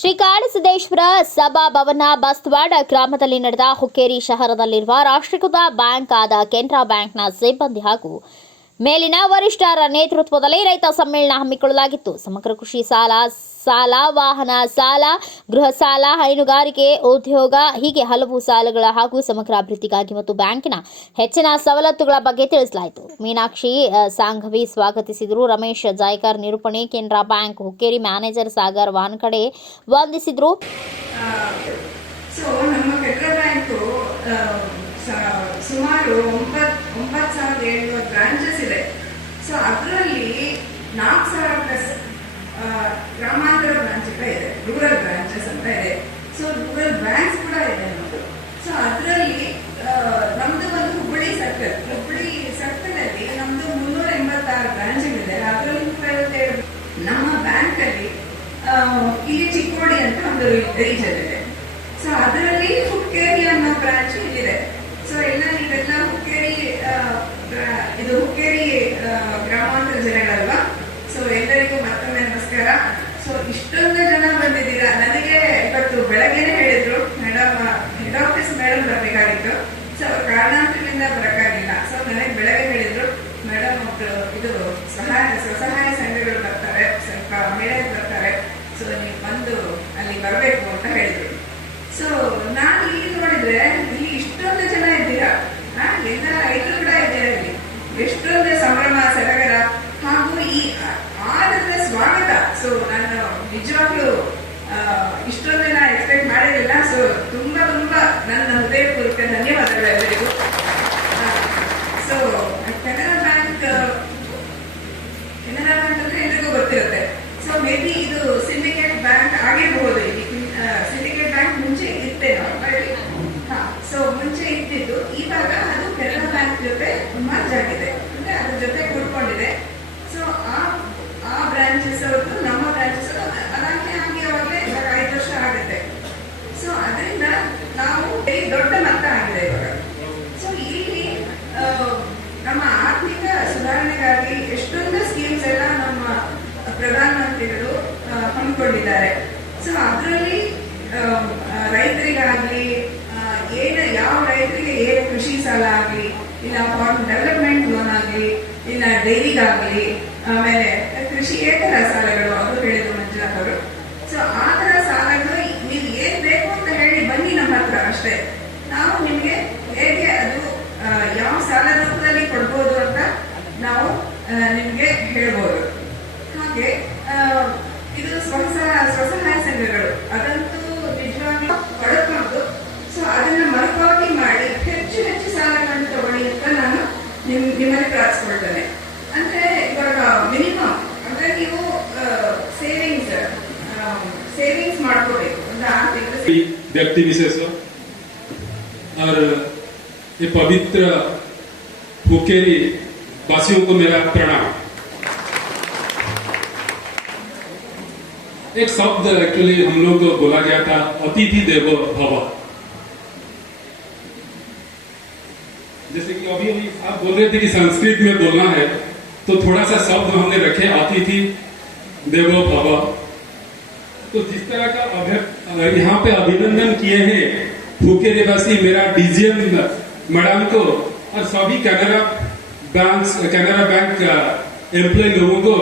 ಶ್ರೀ ಕಾಳಸಿದ್ದೇಶ್ವರ ಸಭಾಭವನ ಬಸ್ತವಾಡ ಗ್ರಾಮದಲ್ಲಿ ನಡೆದ ಹುಕ್ಕೇರಿ ಶಹರದಲ್ಲಿರುವ ರಾಷ್ಟ್ರೀಕೃತ ಬ್ಯಾಂಕ್ ಆದ ಕೆನರಾ ಬ್ಯಾಂಕ್ನ ಸಿಬ್ಬಂದಿ ಹಾಗೂ ಮೇಲಿನ ವರಿಷ್ಠರ ನೇತೃತ್ವದಲ್ಲಿ ರೈತ ಸಮ್ಮೇಳನ ಹಮ್ಮಿಕೊಳ್ಳಲಾಗಿತ್ತು. ಸಮಗ್ರ ಕೃಷಿ ಸಾಲ, ವಾಹನ ಸಾಲ, ಗೃಹ ಸಾಲ, ಹೈನುಗಾರಿಕೆ, ಉದ್ಯೋಗ ಹೀಗೆ ಹಲವು ಸಾಲಗಳ ಹಾಗೂ ಸಮಗ್ರ ಅಭಿವೃದ್ಧಿಗಾಗಿ ಮತ್ತು ಬ್ಯಾಂಕಿನ ಹೆಚ್ಚಿನ ಸವಲತ್ತುಗಳ ಬಗ್ಗೆ ತಿಳಿಸಲಾಯಿತು. ಮೀನಾಕ್ಷಿ ಸಾಂಘವಿ ಸ್ವಾಗತಿಸಿದರು. ರಮೇಶ್ ಜಾಯ್ಕರ್ ನಿರೂಪಣೆ, ಕೆನರಾ ಬ್ಯಾಂಕ್ ಹುಕ್ಕೇರಿ ಮ್ಯಾನೇಜರ್ ಸಾಗರ್ ವಾನಕಡೆ ವಂದಿಸಿದರು. ಸುಮಾರು 9,700 ಬ್ರಾಂಚಸ್ ಇದೆ. ಸೊ ಅದರಲ್ಲಿ 4,000 ಗ್ರಾಮಾಂತರ ಬ್ರಾಂಚ್ಗಳು ಇದೆ, ರೂರಲ್ ಬ್ರಾಂಚಸ್ ಅಂತ ಇದೆ. ಸೊ ರೂರಲ್ ಬ್ಯಾಂಕ್ಸ್ ಕೂಡ ಇದೆ ನಮ್ಮದು. ಸೊ ಅದರಲ್ಲಿ ನಮ್ದು ಒಂದು ಹುಬ್ಬಳ್ಳಿ ಸರ್ಕಲ್ ಅಲ್ಲಿ ನಮ್ದು 386 ಬ್ರಾಂಚ್ಗಳಿದೆ. ಅದರಲ್ಲಿ 157 ನಮ್ಮ ಬ್ಯಾಂಕ್ ಅಲ್ಲಿ ಇಲ್ಲಿ ಚಿಕ್ಕೋಡಿ ಅಂತ ಒಂದು ರೀಜನ್ ಇದೆ. ಸೊ ಅದರಲ್ಲಿ ಹುಕ್ಕೇರಿ ಅನ್ನೋ ಬ್ರಾಂಚ್ ಇಲ್ಲಿದೆ. ಸೊ ನೀವೆಲ್ಲ ಹುಕ್ಕೇರಿ ಗ್ರಾಮಾಂತರ ಜನಗಳಲ್ವಾ? ಸೊ ಎಲ್ಲರಿಗೂ ಮತ್ತೊಮ್ಮೆ ನಮಸ್ಕಾರ. ಸೊ ಇಷ್ಟೊಂದು ಜನ ಬಂದಿದ್ದೀರಾ. ನನಗೆ ಇವತ್ತು ಬೆಳಗ್ಗೆನೆ ಹೇಳಿದ್ರು ಮೇಡಮ್, ಹೆಡ್ ಆಫೀಸ್ ಮೇಡಮ್ ಬರಬೇಕಾಗಿತ್ತು. ಸೊ ಕಾರಣಾಂತರದಿಂದ ಬರಕ್ಕಾಗಿಲ್ಲ. ಸೊ ನನಗೆ ಬೆಳಗ್ಗೆ ಹೇಳಿದ್ರು ಮೇಡಮ್ ಇದು ಸ್ವಸಹಾಯ ಸಂಘಗಳು ಬರ್ತಾರೆ, ಸ್ವಲ್ಪ ಮಹಿಳೆಯರು ಬರ್ತಾರೆ, ಸೊ ನೀವು ಬಂದು ಅಲ್ಲಿ ಬರಬೇಕು ಅಂತ ಹೇಳಿದ್ರು. ಸೊ ನಾನು ಇಲ್ಲಿ ನೋಡಿದ್ರೆ ಇಲ್ಲಿ ಇಷ್ಟೊಂದು ಜನ ಇದ್ದೀರಾ, ಎಲ್ಲ ರೈತರು ಕೂಡ ಇದ್ದೀರಾ. ಇಲ್ಲಿ ಎಷ್ಟೊಂದು ಸಂಭ್ರಮ ಸಡಗರ ಹಾಗೂ ಈ ಆನಂದ ಸ್ವಾಗತ. ಸೊ ನಾನು ನಿಜವಾಗ್ಲೂ ಇಷ್ಟೊಂದು ಜನ ಎಕ್ಸ್ಪೆಕ್ಟ್ ಮಾಡಿರಲಿಲ್ಲ. ಸೊ ತುಂಬಾ ನನ್ನ ಹೃದಯಪೂರ್ವಕ ಧನ್ಯವಾದಗಳು ಎಲ್ಲರಿಗೂ. ಸೊ ಕೆನರಾ ಬ್ಯಾಂಕ್ ಅಂದ್ರೆ ಎಲ್ರಿಗೂ ಗೊತ್ತಿರುತ್ತೆ. ಸೊ ಮೇ ಬಿ ಇದು ಸಿಂಡಿಕೇಟ್ ಬ್ಯಾಂಕ್ ಆಗಿರಬಹುದು. ಸಿಂಡಿಕೇಟ್ ಬ್ಯಾಂಕ್ ಮುಂಚೆ ಇತ್ತೇನೋ, ಸೊ ಮುಂಚೆ ಇದ್ದಿದ್ದು ಇವಾಗ ಅದು ಕೆನರಾ ಬ್ಯಾಂಕ್ ಜೊತೆ ಮರ್ಜ್ ಆಗಿದೆ, ಅಂದ್ರೆ ಅದ್ರ ಜೊತೆ ಕೂಡ್ಕೊಂಡಿದೆ. ಸೊ ಆ ಬ್ರಾಂಚಸ್ ಅವತ್ತು ನಮ್ಮ ಬ್ರಾಂಚಸ್ ಅದಾಗಿ ಅವಾಗಲೇ 5 ವರ್ಷ ಆಗುತ್ತೆ. ಸೊ ಅದರಿಂದ ನಾವು ದೊಡ್ಡ ಮೊತ್ತ ಆಗಿದೆ ಇವಾಗ. ಸೊ ಇಲ್ಲಿ ನಮ್ಮ ಆರ್ಥಿಕ ಸುಧಾರಣೆಗಾಗಿ ಎಷ್ಟೊಂದು ಸ್ಕೀಮ್ಸ್ ಎಲ್ಲ ನಮ್ಮ ಪ್ರಧಾನಮಂತ್ರಿಗಳು ಹಮ್ಮಿಕೊಂಡಿದ್ದಾರೆ. ಸೊ ಅದರಲ್ಲಿ ರೈತರಿಗಾಗ್ಲಿ, ಯಾವ ರೈತರಿಗೆ ಏನು ಕೃಷಿ ಸಾಲ ಆಗಲಿ, ಇಲ್ಲ ಫಾರ್ಮ್ ಡೆವಲಪ್ಮೆಂಟ್ ಲೋನ್ ಆಗಲಿ, ಇಲ್ಲ ಡೈರಿಗಾಗಲಿ, ಆಮೇಲೆ ಕೃಷಿಯೇತರ ಸಾಲಗಳು, ಅದು ಹೇಳಿದ್ರು ಮಂಜುನಾಥ್ ಅವರು. ಸೊ ಆ ತರ ಸಾಲಗಳು ನೀವು ಏನ್ ಬೇಕು ಅಂತ ಹೇಳಿ ಬನ್ನಿ ನಮ್ಮ ಹತ್ರ ಅಷ್ಟೇ. ನಾವು ನಿಮ್ಗೆ ಹೇಗೆ ಅದು ಯಾವ ಸಾಲ ರೂಪದಲ್ಲಿ ಕೊಡ್ಬೋದು ಅಂತ ನಾವು ನಿಮ್ಗೆ ಹೇಳ್ಬೋದು. ಹಾಗೆ ಇದು ಸ್ವಸಹಾಯ ಸಂಘಗಳು ಅದಂತೂ ನಿಜವಾಗಿ ಪಡ್ಕೊಂಡು, ಸೊ ಅದನ್ನ ಮರುಪಾವತಿ ಮಾಡಿ ಹೆಚ್ಚು ಸಾಲಗಳನ್ನು ತಗೊಳ್ಳಿ ಅಂತ ನಾನು ನಿಮ್ಮಲ್ಲಿ ಪ್ರಾರ್ಥಿಸ್ಕೊಳ್ತೇನೆ. ಅಂದ್ರೆ ಇವಾಗ ಮಿನಿಮಮ್ ಅಂದ್ರೆ ನೀವು ಸೇವಿಂಗ್ಸ್ ಮಾಡ್ಕೋಬೇಕು. व्यक्ति विशेष और ये पवित्र हुक्केरी वासियों को मेरा प्रणाम. एक शब्द एक्चुअली हम लोग को बोला गया था, अतिथि देवो भव. जैसे कि अभी आप बोल रहे थे कि संस्कृत में बोलना है, तो थोड़ा सा शब्द हमने रखे अतिथि देवो भव. तो जिस तरह का यहाँ पे अभिनंदन किए हैं हुक्केरी वासी, मेरा डीजीएम मैडम को और सभी कैनरा बैंक एम्प्लॉय लोगों को,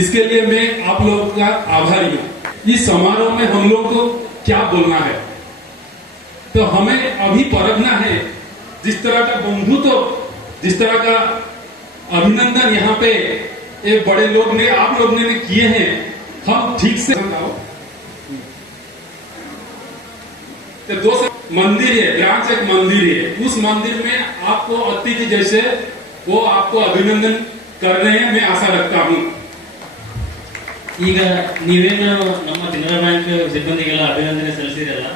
इसके लिए मैं आप लोगों का आभारी हूँ. इस समारोह में हम लोग को क्या बोलना है, तो हमें अभी परखना है. जिस तरह का बंधुत्व, जिस तरह का अभिनंदन यहाँ पे ये बड़े लोग ने, आप लोग ने किए हैं, हम ठीक से तो दो मंदिर है, ब्रांच एक मंदिर है. उस मंदिर में आपको अतिथि जैसे वो आपको अभिनंदन कर रहे हैं, मैं आशा रखता हूँ. ಈಗ ನೀವೇನು ನಮ್ಮ ಕೆನರಾ ಬ್ಯಾಂಕ್ ಸಿಬ್ಬಂದಿಗೆಲ್ಲ ಅಭಿನಂದನೆ ಸಲ್ಲಿಸಿರಲ್ಲ,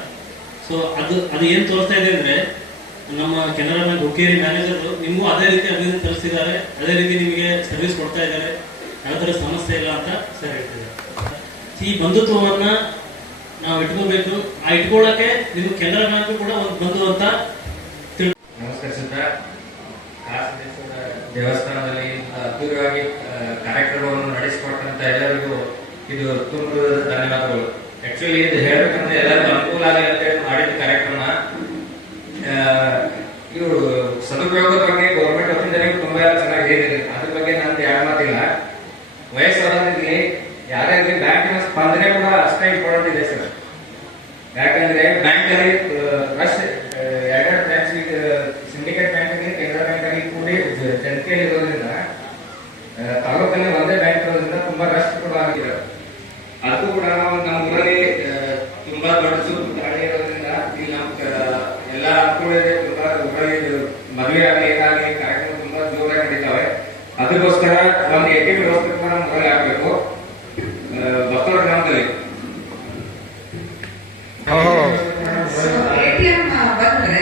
ಸೊ ಅದು ಏನ್ ತೋರಿಸ್ತಾ ಇದೆ ಅಂದ್ರೆ ನಮ್ಮ ಕೆನರಾ ಬ್ಯಾಂಕ್ ಹುಕ್ಕೇರಿ ಮ್ಯಾನೇಜರ್ ನಿಮಗೂ ಅದೇ ರೀತಿ ಅಭಿನಂದನೆ ಸಲ್ಲಿಸಿದ್ದಾರೆ, ಅದೇ ರೀತಿ ನಿಮಗೆ ಸರ್ವಿಸ್ ಕೊಡ್ತಾ ಇದ್ದಾರೆ, ಯಾವ ತರ ಸಮಸ್ಯೆ ಇಲ್ಲ ಅಂತ ಸರ್ ಹೇಳ್ತಿದ್ದಾರೆ. ಈ ಬಂಧುತ್ವವನ್ನ ನಾವು ಇಟ್ಕೋಬೇಕು. ಆ ಇಟ್ಕೊಳ್ಳಕ್ಕೆ ನಿಮ್ಗೆ ಕೆನರಾ ಬ್ಯಾಂಕ್ ಕೂಡ ಒಂದು ಬಂಧು ಅಂತ. ನಮಸ್ಕಾರ ಸರ್. ದೇವಸ್ಥಾನದಲ್ಲಿ ಅದ್ಭುತವಾಗಿ ಕಾರ್ಯಕ್ರಮವನ್ನು ನಡೆಸಿಕೊಟ್ಟಂತ ಎಲ್ಲರಿಗೂ ಇದು ತುಂಬ ಧನ್ಯವಾದಗಳು. ಆಕ್ಚುಲಿ ಇದು ಹೇಳ್ಬೇಕಂದ್ರೆ ಎಲ್ಲರಿಗೂ ಅನುಕೂಲ ಆಗಲಿ ಅಂತ ಹೇಳಿ ಮಾಡಿದ ಕಾರ್ಯಕ್ರಮ. ಇವು ಸದುಪಯೋಗದ ಬಗ್ಗೆ ಗೌರ್ಮೆಂಟ್ ವತಿಯಿಂದ ತುಂಬಾ ಚೆನ್ನಾಗಿ ಹೇಳಿದ್ರಿ. ಅದ್ರ ಬಗ್ಗೆ ನಂದು ಯಾರು ಮಾತಿಲ್ಲ. ವಯಸ್ಸಾದಲ್ಲಿ ಯಾರೇ ಬ್ಯಾಂಕಿನ ಸ್ಪಂದನೆ ಕೂಡ ಅಷ್ಟೇ ಇಂಪಾರ್ಟೆಂಟ್ ಇದೆ ಸರ್. ಯಾಕಂದ್ರೆ ಬ್ಯಾಂಕ್ ಅಲ್ಲಿ ರಶ್ ಎರಡೆರಡು ಬ್ರಾಂಚ್ ಸಿಂಡಿಕೇಟ್ ಬ್ಯಾಂಕ್ ಅಲ್ಲಿ ಕೆನರಾ ಬ್ಯಾಂಕ್ ಅಲ್ಲಿ ಕೂಡಿ ಜನತೆಯಲ್ಲಿ ಇರೋದ್ರಿಂದ ತಾಲೂಕಲ್ಲಿ ಒಂದೇ ಬ್ಯಾಂಕ್ ಇರೋದ್ರಿಂದ ತುಂಬಾ ರಶ್ ಕೂಡ ಆಗಿದೆ. ಅದು ಕೂಡ ನಾವು ನಮ್ಮ ಊರಲ್ಲಿ ತುಂಬಾ ದೊಡ್ಡ ಸುತ್ತು ದಾಳಿ ಇರೋದ್ರಿಂದ ಇಲ್ಲಿ ನಮ್ಮ ಎಲ್ಲ ಅನುಕೂಲ ಇದೆ. ತುಂಬಾ ಊರಲ್ಲಿ ಮದುವೆ ಆಗಲಿ ಏನಾಗಲಿ ಕಾರ್ಯಕ್ರಮ ತುಂಬಾ ಜೋರಾಗಿ ನಡೀತಾವೆ. ಅದಕ್ಕೋಸ್ಕರ ಒಂದು ATM ವ್ಯವಸ್ಥೆ ಕೂಡ ನಮ್ಮ ಊರಲ್ಲಿ ಆಗ್ಬೇಕು. ಬಸ್ತವಾಡ ಗ್ರಾಮದಲ್ಲಿ ATM ಬಂದ್ರೆ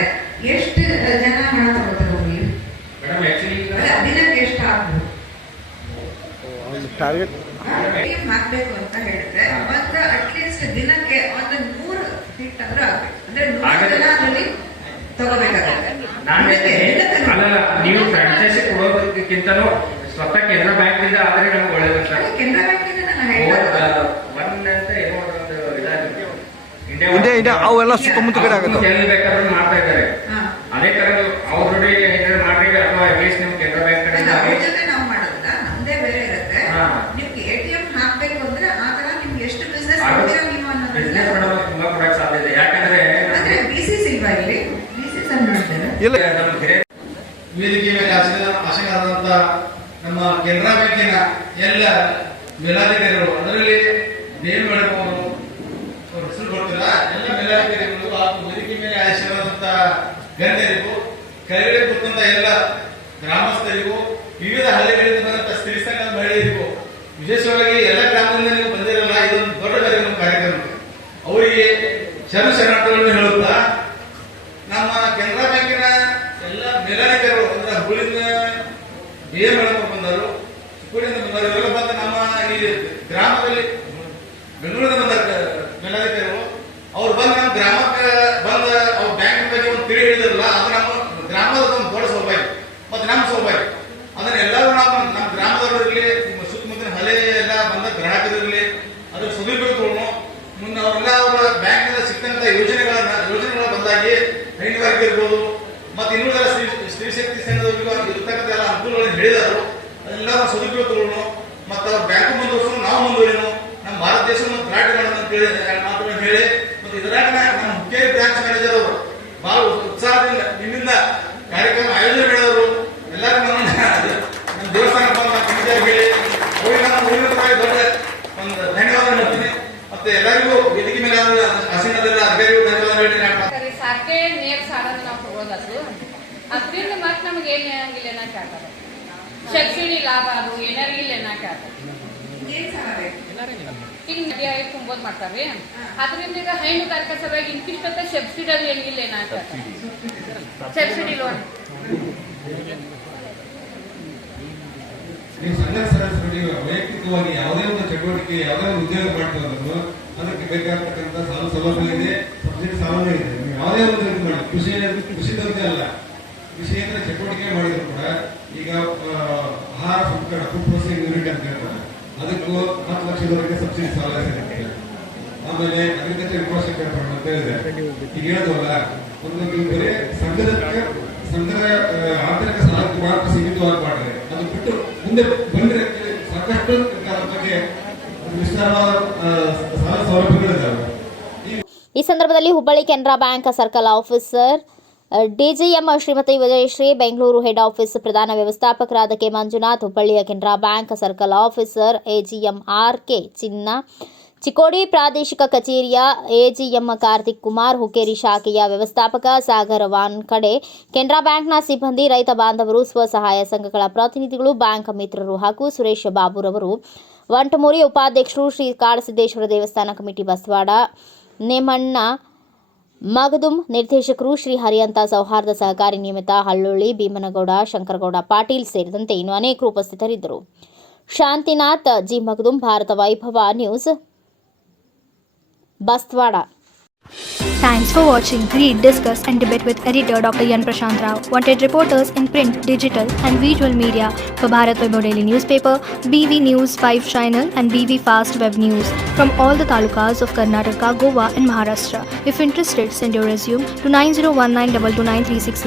ಎಷ್ಟು ಜನ ಹಣ ತಗೋತಾರೆ ಹೋಗಿ? ಮೇಡಮ್ ಆಕ್ಚುಲಿ ದಿನಕ್ಕೆ ಎಷ್ಟು ಆಗ್ಬೋದು? ATM ಹಾಕ್ಬೇಕು ಅಂತ ಹೇಳಿದ್ರೆ ಮತ್ತೆ ಅಟ್ಲೀಸ್ಟ್ ದಿನಕ್ಕೆ ಒಂದು 100 ಹಿಟ್ ಆದ್ರೂ ಆಗ್ಬೇಕು. ಅಂದ್ರೆ 100 ಜನ ಅದರಲ್ಲಿ ತಗೋಬೇಕಾಗುತ್ತೆ. ಅಲ್ಲ, ನೀವು ಫ್ರಾಂಚೈಸಿ ಕೊಡೋದಕ್ಕಿಂತನೂ ಸ್ವತಃ ಕೆನರಾ ಬ್ಯಾಂಕ್ ಇಂದ ಆದ್ರೆ ನಮ್ಗೆ ಒಳ್ಳೇದು ಸರ್. ಕೆನರಾ ಬ್ಯಾಂಕ್ ಇಂದ ನಾನು ಹೇಳ್ತಾ ಒನ್ ಅಂತ ಏನೋ ಒಂದು ಇದಾಗಿದೆ. ಇಂಡಿಯಾ ಅವೆಲ್ಲ ಸುತ್ತಮುತ್ತ ಕಡೆ ಆಗುತ್ತೆ. ಎಲ್ಲಿ ಬೇಕಾದ್ರೂ ಮಾಡ್ತಾ ಇದ್ದಾರೆ. ಅದೇ ತರ ಅವ್ರ ಜೊತೆ ಏನಾದ್ರು ಮಾಡ್ರಿ ಅಥವಾ ಅಟ್ಲೀಸ್ಟ್ ನಿಮ್ ಕೆನರಾ ಬ್ಯಾಂಕ್ ಕಡೆಯಿಂದ ಅವ್ರ ಜೊತೆ ನಾವು ಮಾಡೋದಿಲ್ಲ, ನಮ್ದೇ ಬೇರೆ ಇರುತ್ತೆ. ನಿಮ್ಗೆ ATM ಹಾಕ್ಬೇಕು ಅಂದ್ರೆ ಆ ತರ ನಿಮ್ಗೆ ಎಷ್ಟು ಬಿಸ್ನೆಸ್ ಮಾಡ್ತೀರಾ ನೀವು ಬಿಸ್ನೆಸ್ ಅನ್ನೋದನ್ನ ಮಾಡೋದು ತುಂಬಾ ಕೊಡಕ್ ಸಾಧ್ಯ ಇದೆ. ಯಾಕಂದ್ರೆ ಅಂದ್ರೆ BCS ಇಲ್ವಾ ಇಲ್ಲಿ? BCS ಅನ್ನು ನೋಡ್ತಾರೆ. ನಮ್ಮ ಹಿರಿಯ ವೇದಿಕೆ ಮೇಲೆ ಆಸೀನರಾದಂತ ನಮ್ಮ ಕೆನರಾ ಬ್ಯಾಂಕಿನ ಎಲ್ಲ ಮೇಲಾಧಿಕಾರಿಗಳು, ಅದರಲ್ಲಿ ನೇಮ್ ಹೇಳಬಹುದು ಹೆಸರು ಬರ್ತಿಲ್ಲ, ಎಲ್ಲ ಮೇಲಾಧಿಕಾರಿಗಳು ಹಾಗೂ ವೇದಿಕೆ ಮೇಲೆ ಆಸೀನರಾದಂತ ಗಣ್ಯರಿಗೂ, ಕೆಳಗಡೆ ಕೂತಂತ ಎಲ್ಲ ಗ್ರಾಮಸ್ಥರಿಗೂ, ವಿವಿಧ ಹಳ್ಳಿಗಳಿಂದ ಬಂದಂತ ಸ್ತ್ರೀ ಸಂಘದ ಮಹಿಳೆಯರಿಗೂ, ವಿಶೇಷವಾಗಿ ಎಲ್ಲ ಗ್ರಾಮದಿಂದ ನೀವು ಬಂದಿರಲ್ಲ, ಇದೊಂದು ದೊಡ್ಡ ಕಾರ್ಯಕ್ರಮ ಕಾರ್ಯಕ್ರಮ. ಅವರಿಗೆ ಶರಣಾರ್ಥಿಗಳನ್ನು ಹೇಳುತ್ತಾ ನಮ್ಮ ಕೆನರಾ ಬ್ಯಾಂಕಿನ ಎಲ್ಲ ಮೇಲಾಧಿಕಾರಿಗಳು ಅಂದ್ರೆ ಹುಳಿಂದ BM ಬಂದರು, ಚಿಕ್ಕೋಡಿಯಿಂದ ಬಂದರು, ಇವೆಲ್ಲ ಬಂದ ನಮ್ಮ ಈ ಗ್ರಾಮದಲ್ಲಿ ಬೆಂಗಳೂರಿಂದ ಬಂದ ಮೇಲಾಧಿಕಾರಿಗಳು ಅವ್ರು ಬಂದು ನಮ್ಮ ಗ್ರಾಮಕ್ಕೆ ಬಂದ ಅವ್ರ ಬ್ಯಾಂಕ್ ಬಗ್ಗೆ ಒಂದು ತಿಳಿ ಹೇಳಿದ್ರಲ್ಲ, ಅದು ನಮ್ಮ ಗ್ರಾಮದ ಒಂದು ದೊಡ್ಡ ಸೌಭಾಗ್ಯ ಮತ್ತೆ ನಮ್ಮ ಸೌಭಾಗ್ಯ. ಅದನ್ನ ಎಲ್ಲರೂ ನಮ್ಮ ಗ್ರಾಮದವರು ಇರಲಿ, ಸುತ್ತಮುತ್ತಲಿನ ಹಳೆ ಎಲ್ಲ ಬಂದ ಗ್ರಾಹಕರಿರಲಿ, ಅದ್ರ ಸದುಪಯೋಗ ಮುಂದೆ ಅವರೆಲ್ಲ ಅವರ ಬ್ಯಾಂಕಿಂದ ಸಿಕ್ಕಂತ ಯೋಜನೆಗಳ ಬಂದಾಗಿ ಹೈನುಗಾರಿಕೆ ಇರ್ಬೋದು ಮತ್ತೆ ಇನ್ನುಳಿದ ಸ್ತ್ರೀ ಶಕ್ತಿ ಸಂಘದವರಿಗೂ ಇರ್ತಕ್ಕಂಥ ಎಲ್ಲ ಅನುಕೂಲಗಳನ್ನು ಹೇಳಿದರು. ಅದೆಲ್ಲ ಸದುಪಯೋಗ ಮತ್ತೆ ಅವ್ರ ಬ್ಯಾಂಕ್ ಮುಂದುವರಿಸೋಣ, ನಾವು ಮುಂದುವರಿಯೋಣ, ನಮ್ಮ ಭಾರತ ದೇಶವನ್ನು ಕ್ರಾಂತಿ ಮಾಡೋಣ ಅಂತ ಹೇಳಿ ಮಾತುಗಳನ್ನು ಹೇಳಿ ಮತ್ತೆ ಇದರಾಗ ನಮ್ಮ ಮುಖ್ಯ ಬ್ರಾಂಚ್ ಮ್ಯಾನೇಜರ್ ಅವರು ಬಹಳ ಉತ್ಸಾಹದಿಂದ ನಿಮ್ಮಿಂದ ಕಾರ್ಯಕ್ರಮ ಆಯೋಜನೆ ಮಾಡಿದವರು ಎಲ್ಲರೂ ನಮ್ಮ ದೇವಸ್ಥಾನ ಕಮಿಟಿಯಾಗಿ ಹೇಳಿ ಅವರಿಗೆ ನಮ್ಮ ಊರಿನ ಪರವಾಗಿ ದೊಡ್ಡ ಒಂದು ಧನ್ಯವಾದ ಹೇಳ್ತೀನಿ. ಮತ್ತೆ ಎಲ್ಲರಿಗೂ ವೇದಿಕೆ ಮೇಲೆ ಆಸೀನರಾದ ಅಧಿಕಾರಿಗಳು ಧನ್ಯವಾದ ಹೇಳಿ ಸಾಕೆ ನೇರ್ ಸಾಲನ ನಾವು ತಗೊಳ್ಳೋದು ಅದರಿಂದ ಮತ್ತೆ ನಮ್ಗೆ ಏನ್ ಆಗಂಗಿಲ್ಲ ಅನ್ನಕ್ಕಾಗಲ್ಲ. ಸಬ್ಸಿಡಿ ಲಾಭ ಅದು ಏನಾರಿಗಿಲ್ಲ ಅನ್ನಕ್ಕಾಗಲ್ಲ. ಈಗ ನದಿಯಾಗಿ ತುಂಬೋದು ಮಾಡ್ತಾರ್ರಿ, ಅದರಿಂದ ಈಗ ಹೈನುಗಾರಿಕಾ ಸಭೆಗೆ ಇಂತಿಷ್ಟತ್ತ ಸಬ್ಸಿಡಿ ಅದು ಏನಿಲ್ಲ ಅನ್ನಕ್ಕಾಗಲ್ಲ. ಸಬ್ಸಿಡಿ ಲೋನ್ ನೀವು ಸಂಘ ಸದಸ್ಯರಿಗೆ ವೈಯಕ್ತಿಕವಾಗಿ ಯಾವುದೇ ಒಂದು ಚಟುವಟಿಕೆ ಯಾವುದೇ ಒಂದು ಉದ್ಯೋಗ ಮಾಡ್ತಿರೋದು ಅದಕ್ಕೆ ಬೇಕಾಗ್ತಕ್ಕಂಥ ಸಾಲ ಸೌಲಭ್ಯ ಇದೆ, ಸಬ್ಸಿಡಿ ಸಾಲನೇ ಇದೆ. ನೀವು ಯಾವುದೇ ಒಂದು ಇದು ಮಾಡಿ ಕೃಷಿದಂತೆ ಅಲ್ಲ, ಕೃಷಿಯೇತರ ಚಟುವಟಿಕೆ ಮಾಡಿದ್ರು ಕೂಡ ಈಗ ಆಹಾರ ಸಂಸ್ಕರಣ ಫುಡ್ ಪ್ರೊಸೆಸಿಂಗ್ ಯೂನಿಟ್ ಅಂತ ಹೇಳ್ತಾರೆ, ಅದಕ್ಕೂ 10 ಲಕ್ಷದವರೆಗೆ ಸಬ್ಸಿಡಿ ಸಾಲ ಸಿಗುತ್ತೆ. ಆಮೇಲೆ ಅಗ್ರಿಕಲ್ಚರ್ ಇನ್ಫ್ರಾಸ್ಟ್ರಕ್ಚರ್ ಫಂಡ್ ಅಂತ ಹೇಳಿದೆ. ಈಗ ಹೇಳೋದಲ್ಲ, ಒಂದು ಬರೀ ಸಂಘದ ಆಂತರಿಕ ಸಾಲಕ್ಕೆ ಮಾತ್ರ ಸೀಮಿತವಾಗಿ ಮಾಡಿದೆ. ಅದು ಬಿಟ್ಟು ಮುಂದೆ ಬಂದ್ರೆ ಸಾಕಷ್ಟು ಬಗ್ಗೆ ವಿಸ್ತಾರವಾದ ಸಾಲ ಸೌಲಭ್ಯಗಳಿದ್ದಾವೆ. ಈ ಸಂದರ್ಭದಲ್ಲಿ Hubballi Canara bank circle officer DGM Shrimati Vijayashree, Bengaluru head office ಪ್ರಧಾನ ವ್ಯವಸ್ಥಾಪಕರಾದ ಕೆ ಮಂಜುನಾಥ್, ಹುಬ್ಬಳ್ಳಿಯ Canara bank circle officer AGM RK ಚಿನ್ನ, ಚಿಕ್ಕೋಡಿ ಪ್ರಾದೇಶಿಕ ಕಚೇರಿಯ AGM ಕಾರ್ತಿಕ್ ಕುಮಾರ್, ಹುಕ್ಕೇರಿ ಶಾಖೆಯ ವ್ಯವಸ್ಥಾಪಕ ಸಾಗರ್ ವಾನ್ಖಡೆ, ಕೆನರಾ ಬ್ಯಾಂಕ್ನ ಸಿಬ್ಬಂದಿ, ರೈತ ಬಾಂಧವರು, ಸ್ವಸಹಾಯ ಸಂಘಗಳ ಪ್ರತಿನಿಧಿಗಳು, ಬ್ಯಾಂಕ್ ಮಿತ್ರರು ಹಾಗೂ ಸುರೇಶ್ ಬಾಬುರವರು, ವಂಟಮೂರಿ ಉಪಾಧ್ಯಕ್ಷರು, ಶ್ರೀ ಕಾಡಸಿದ್ದೇಶ್ವರ ದೇವಸ್ಥಾನ ಕಮಿಟಿ ಬಸವಾಡ, ನೇಮಣ್ಣ ಮಗದುಂ ನಿರ್ದೇಶಕರು, ಶ್ರೀ ಹರಿಯಂತ ಸೌಹಾರ್ದ ಸಹಕಾರಿ ನಿಯಮಿತ ಹಳ್ಳುಳ್ಳಿ, ಭೀಮನಗೌಡ, ಶಂಕರಗೌಡ ಪಾಟೀಲ್ ಸೇರಿದಂತೆ ಇನ್ನು ಅನೇಕರು ಉಪಸ್ಥಿತರಿದ್ದರು. ಶಾಂತಿನಾಥ್ ಜಿ ಮಗದುಂ, ಭಾರತ ವೈಭವ news, Bastawada. Thanks for watching. Read, discuss and debate with editor Dr. Yan Prashant Rao. Wanted reporters in print, digital and visual media for Bharat Vaibhav Daily Newspaper, BV News 5 Channel and BV Fast Web News from all the talukas of Karnataka, Goa and Maharashtra. If interested, send your resume to 9019229369